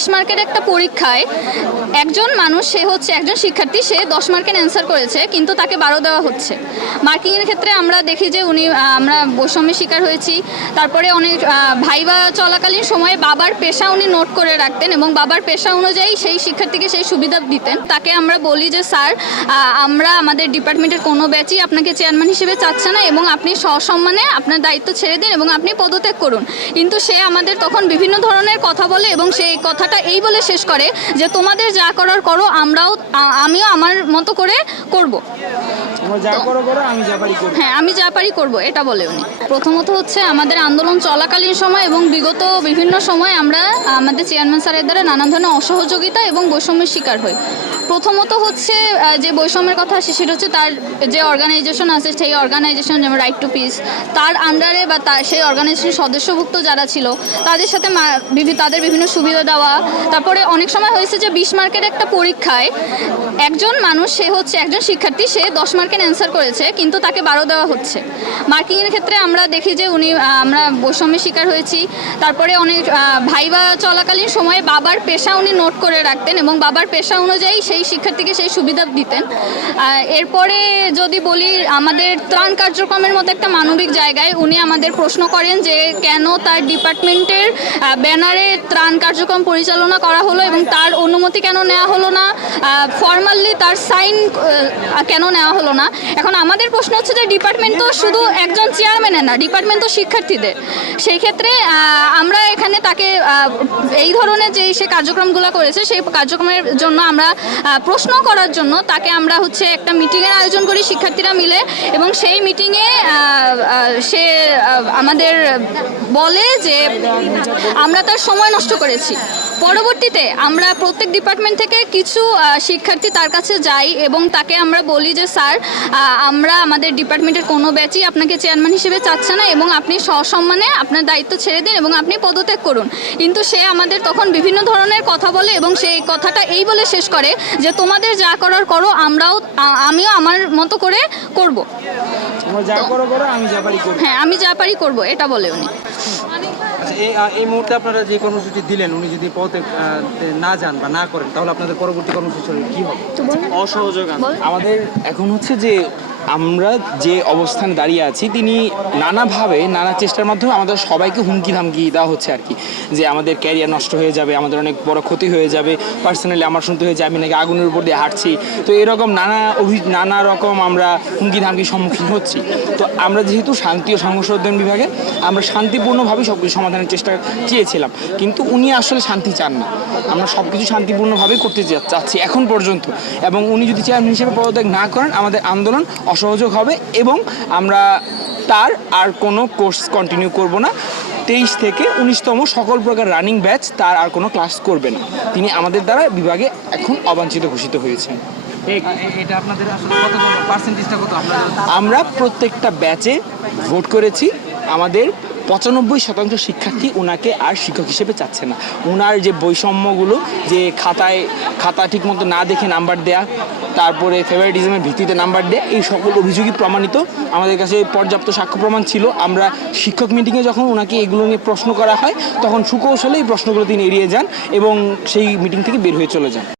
20 মার্কের একটা পরীক্ষায় একজন মানুষ, সে হচ্ছে একজন শিক্ষার্থী, সে 10 মার্কের অ্যান্সার করেছে কিন্তু তাকে 12 দেওয়া হচ্ছে। মার্কিংয়ের ক্ষেত্রে আমরা দেখি যে আমরা বৈষম্যের শিকার হয়েছি। তারপরে অনেক ভাইবা চলাকালীন সময়ে বাবার পেশা উনি নোট করে রাখতেন এবং বাবার পেশা অনুযায়ী সেই শিক্ষার্থীকে সেই সুবিধা দিতেন। তাকে আমরা বলি যে স্যার, আমরা আমাদের ডিপার্টমেন্টের কোনো ব্যাচই আপনাকে চেয়ারম্যান হিসেবে চাচ্ছে না এবং আপনি সসম্মানে আপনার দায়িত্ব ছেড়ে দিন এবং আপনি পদত্যাগ করুন। কিন্তু সে আমাদের তখন বিভিন্ন ধরনের কথা বলে এবং সেই কথাটা এই বলে শেষ করে যে তোমাদের যা করার করো, আমিও আমার মতো করে করব। হ্যাঁ, আমি যা পারি করব, এটা বলে উনি। প্রথমত হচ্ছে আমাদের আন্দোলন চলাকালীন সময় এবং বিগত বিভিন্ন সময় আমরা আমাদের চেয়ারম্যান স্যারের দ্বারা নানান ধরনের অসহযোগিতা এবং বৈষম্যের শিকার হই। প্রথমত হচ্ছে যে বৈষম্যের কথা আসে সেটা হচ্ছে তার যে অর্গানাইজেশন আছে, সেই অর্গানাইজেশন যেমন রাইট টু পিস, তার আন্ডারে বা সেই অর্গানাইজেশনের সদস্যভুক্ত যারা ছিল তাদের সাথে তাদের বিভিন্ন সুবিধা দেওয়া। তারপরে অনেক সময় হয়েছে যে 20 মার্কের একটা পরীক্ষায় একজন মানুষ, সে হচ্ছে একজন শিক্ষার্থী, সে 10 মার্কের অ্যান্সার করেছে কিন্তু তাকে 12 দেওয়া হচ্ছে। মার্কিংয়ের ক্ষেত্রে আমরা দেখি যে আমরা বৈষম্যের শিকার হয়েছি। তারপরে অনেক ভাইবা চলাকালীন সময়ে বাবার পেশা উনি নোট করে রাখতেন এবং বাবার পেশা অনুযায়ী সেই শিক্ষার্থীকে সেই সুবিধা দিতেন। এরপরে যদি বলি, আমাদের ত্রাণ কার্যক্রমের মতো একটা মানবিক জায়গায় উনি আমাদের প্রশ্ন করেন যে কেন তার ডিপার্টমেন্টের ব্যানারে ত্রাণ কার্যক্রম পরিচালনা করা হলো এবং তার অনুমতি কেন নেওয়া হলো না, ফর্মালি তার সাইন কেন নেওয়া হলো না। এখন আমাদের প্রশ্ন হচ্ছে যে ডিপার্টমেন্ট তো শুধু একজন চেয়ারম্যানের না, ডিপার্টমেন্ট তো শিক্ষার্থীদের। সেই ক্ষেত্রে আমরা এখানে তাকে এই ধরনের যে সে কার্যক্রমগুলো করেছে সেই কার্যক্রমের জন্য আমরা প্রশ্ন করার জন্য তাকে আমরা হচ্ছে একটা মিটিংয়ের আয়োজন করি শিক্ষার্থীরা মিলে, এবং সেই মিটিংয়ে সে আমাদের বলে যে আমরা তার সময় নষ্ট করেছি। পরবর্তীতে আমরা প্রত্যেক ডিপার্টমেন্ট থেকে কিছু শিক্ষার্থী তার কাছে যাই এবং তাকে আমরা বলি যে স্যার, আমরা আমাদের ডিপার্টমেন্টের কোনো ব্যাচই আপনাকে চেয়ারম্যান হিসেবে চাচ্ছে না এবং আপনি সসম্মানে আপনার দায়িত্ব ছেড়ে দিন এবং আপনি পদত্যাগ করুন। কিন্তু সে আমাদের তখন বিভিন্ন ধরনের কথা বলে এবং সেই কথাটা এই বলে শেষ করে যে তোমাদের যা করার করো, আমিও আমার মতো করে করব। হ্যাঁ, আমি যা পারি করব, এটা বলে উনি। এই মুহূর্তে আপনারা যে কর্মসূচি দিলেন, উনি যদি পথে না যান বা না করেন তাহলে আপনাদের পরবর্তী কর্মসূচি কি হবে? অসহযোগ আমাদের এখন হচ্ছে যে আমরা যে অবস্থানে দাঁড়িয়ে আছি, তিনি নানাভাবে নানা চেষ্টার মাধ্যমে আমাদের সবাইকে হুমকি ধামকি দেওয়া হচ্ছে আর কি, যে আমাদের ক্যারিয়ার নষ্ট হয়ে যাবে, আমাদের অনেক বড় ক্ষতি হয়ে যাবে। পার্সোনালি আমার শুনতে হয়েছে আমি নাকি আগুনের উপর দিয়ে হাঁটছি। তো এরকম নানা রকম আমরা হুমকি ধামকির সম্মুখীন হচ্ছি। তো আমরা যেহেতু শান্তি ও সংঘর্ষ অধ্যয়ন বিভাগে আমরা শান্তিপূর্ণভাবেই সব কিছু সমাধানের চেষ্টা চেয়েছিলাম, কিন্তু উনি আসলে শান্তি চান না। আমরা সব কিছু শান্তিপূর্ণভাবেই করতে চাচ্ছি এখন পর্যন্ত, এবং উনি যদি চেয়ারম্যান হিসেবে পদত্যাগ না করেন আমাদের আন্দোলন অসহযোগ হবে এবং আমরা তার আর কোনো কোর্স কন্টিনিউ করব না। 23 থেকে 19তম সকল প্রকার রানিং ব্যাচ তার আর কোনো ক্লাস করবে না। তিনি আমাদের দ্বারা বিভাগে এখন অবাঞ্ছিত ঘোষিত হয়েছেন। এটা আপনাদের আসলে পার্সেন্টেজটা কত? আমরা প্রত্যেকটা ব্যাচে ভোট করেছি। আমাদের 95% শিক্ষার্থী ওনাকে আর শিক্ষক হিসেবে চাচ্ছে না। ওনার যে বৈষম্যগুলো, যে খাতা ঠিকমতো না দেখে নাম্বার দেয়া, তারপরে ফেভারিটিজমের ভিত্তিতে নাম্বার দেয়া, এই সকল অভিযোগই প্রমাণিত। আমাদের কাছে পর্যাপ্ত সাক্ষ্য প্রমাণ ছিল। আমরা শিক্ষক মিটিংয়ে যখন ওনাকে এগুলো নিয়ে প্রশ্ন করা হয় তখন সুকৌশলে এই প্রশ্নগুলো তিনি এড়িয়ে যান এবং সেই মিটিং থেকে বের হয়ে চলে যান।